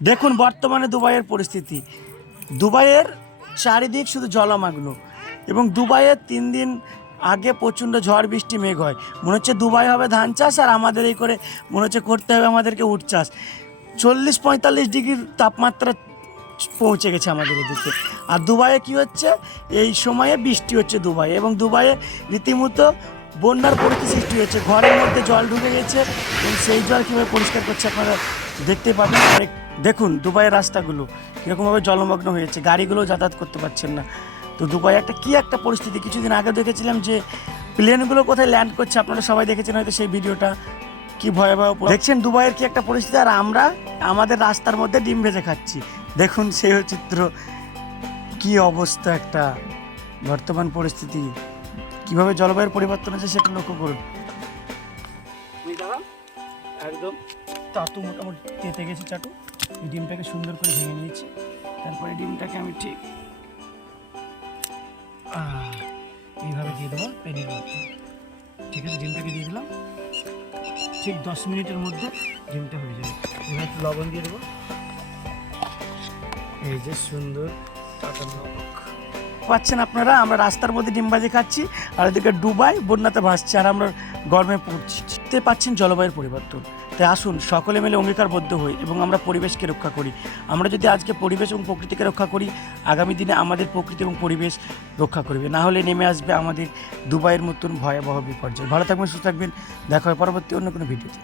দেখুন বর্তমানে দুবাইয়ের পরিস্থিতি। দুবাইয়ের চারিদিক শুধু জলমগ্ন এবং দুবাইয়ের তিন দিন আগে প্রচণ্ড ঝড় বৃষ্টি মেঘ হয়। মনে হচ্ছে দুবাই হবে ধান চাষ আর আমাদের এই করে মনে হচ্ছে করতে হবে আমাদেরকে উট চাষ। চল্লিশ পঁয়তাল্লিশ ডিগ্রির তাপমাত্রা পৌঁছে গেছে আমাদের এদিকে। আর দুবাইয়ে কি হচ্ছে? এই সময়ে বৃষ্টি হচ্ছে দুবাই এবং দুবাইয়ে রীতিমতো বন্যার পরিস্থিতি সৃষ্টি হয়েছে। ঘরের মধ্যে জল ঢুকে গেছে এবং সেই জল কীভাবে পরিষ্কার করছে আপনারা দেখতে পাবেন। আর দেখুন, দুবাইয়ের রাস্তাগুলো কীরকমভাবে জলমগ্ন হয়েছে। গাড়িগুলো যাতায়াত করতে পারছেন না। তো দুবাই একটা কি একটা পরিস্থিতি? কিছুদিন আগে দেখেছিলাম যে প্লেনগুলো কোথায় ল্যান্ড করছে, আপনারা সবাই দেখেছেন হয়তো সেই ভিডিওটা। কি ভয়াবহ দেখছেন দুবাইয়ের কি একটা পরিস্থিতি? আর আমরা আমাদের রাস্তার মধ্যে ডিম ভেজে খাচ্ছি। দেখুন সেই চিত্র। কি অবস্থা একটা বর্তমান পরিস্থিতি। কীভাবে জলবায়ুর পরিবর্তন হচ্ছে সেটা লক্ষ্য করুন। একদম। চাটু মোটামুটি তেতে গেছে চাটু। ডিমটাকে সুন্দর করে ভেঙে নিয়েছি। তারপরে ডিমটাকে আমি ঠিক এইভাবে দিয়ে দেবো পেনের মধ্যে। ঠিক আছে ডিমটাকে দিয়ে দিলাম। ঠিক দশ মিনিটের মধ্যে ডিমটা হয়ে যাবে। এবার একটু লবণ দিয়ে দেবো। এই যে সুন্দর টাটা পাচ্ছেন আপনারা, আমরা রাস্তার মধ্যে ডিমবাজি খাচ্ছি, আর এদিকে ডুবাই বন্যাতে ভাসছে, আর আমরা গরমে পড়ছি। পাচ্ছেন জলবায়ুর পরিবর্তন। তাই আসুন, সকলে মিলে অঙ্গীকারবদ্ধ হই এবং আমরা পরিবেশকে রক্ষা করি। আমরা যদি আজকে পরিবেশ এবং প্রকৃতিকে রক্ষা করি, আগামী দিনে আমাদের প্রকৃতি এবং পরিবেশ রক্ষা করবে। না হলে নেমে আসবে আমাদের দুবাইয়ের মতন ভয়াবহ বিপর্যয়। ভালো থাকবেন, সুস্থ থাকবেন। দেখা হয় পরবর্তী অন্য কোনো ভিডিওতে।